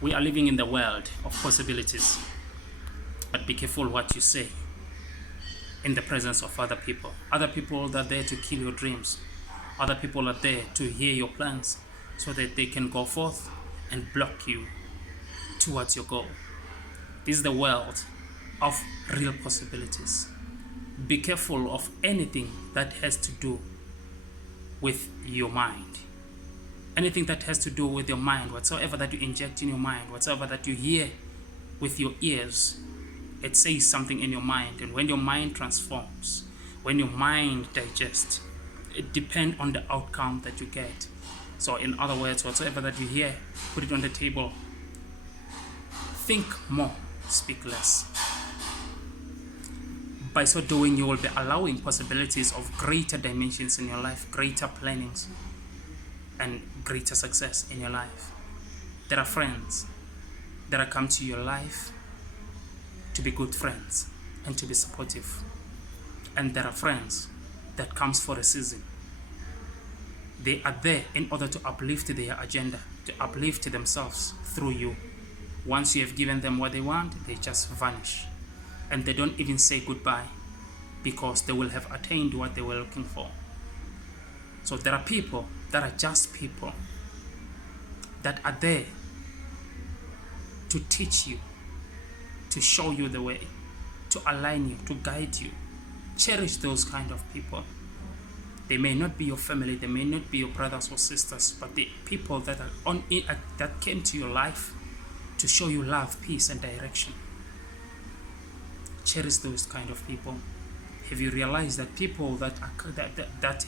We are living in the world of possibilities, but be careful what you say in the presence of other people. Other people that are there to kill your dreams. Other people are there to hear your plans so that they can go forth and block you towards your goal. This is the world of real possibilities. Be careful of anything that has to do with your mind. Anything that has to do with your mind, whatsoever that you inject in your mind, whatsoever that you hear with your ears, it says something in your mind. And when your mind transforms, when your mind digests, it depends on the outcome that you get. So in other words, whatsoever that you hear, put it on the table. Think more, speak less. By so doing, you will be allowing possibilities of greater dimensions in your life, greater plannings, and greater success in your life. There are friends that have come to your life to be good friends and to be supportive. And there are friends that comes for a season. They are there in order to uplift their agenda, to uplift themselves through you. Once you have given them what they want, they just vanish. And they don't even say goodbye because they will have attained what they were looking for. So there are people that are just people that are there to teach you, to show you the way, to align you, to guide you. Cherish those kind of people. They may not be your family, they may not be your brothers or sisters, but the people that are that came to your life to show you love, peace, and direction. Cherish those kind of people. Have you realized that people that help